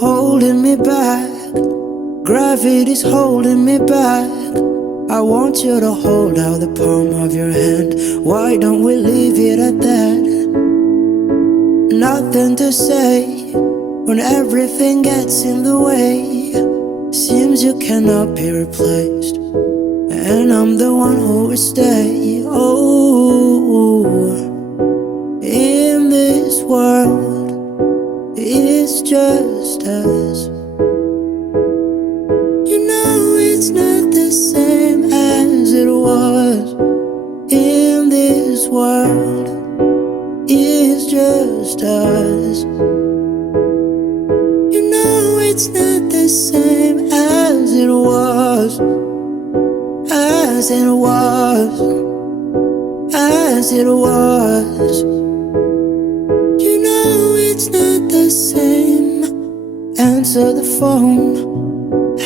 holding me back. Gravity's holding me back. I want you to hold out the palm of your hand. Why don't we leave it at that? Nothing to say when everything gets in the way. Seems you cannot be replaced, and I'm the one who will stay. Oh, in this world, it's just us. You know it's not the same as it was. In this world, it's just us. You know it's not the same as it was. As it was. As it was. You know it's not the same. Answer the phone.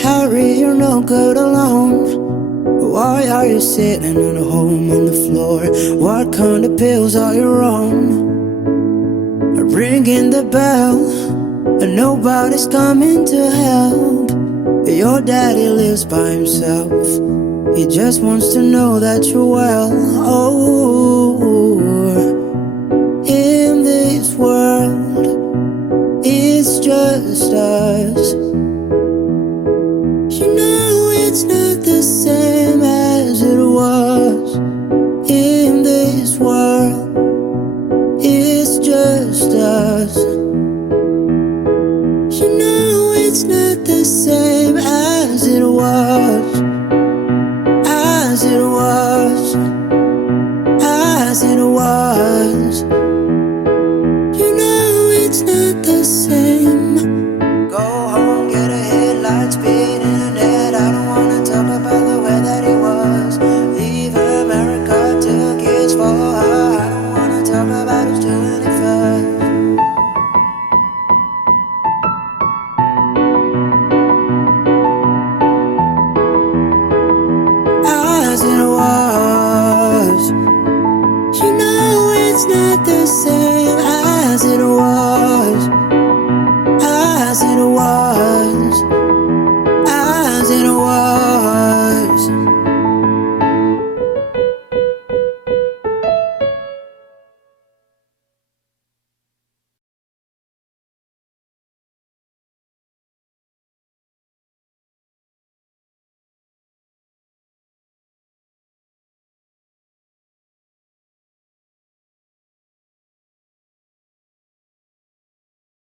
Harry, you're no good alone. Why are you sitting at home on the floor? What kind of pills are you on? Ringing the bell, and nobody's coming to help. Your daddy lives by himself. He just wants to know that you're well. Oh, in this world, it's just us. You know it's not the same as it was. In this world, it's just us. You know it's not the same as it was. As it was. As it was. You know it's not the same.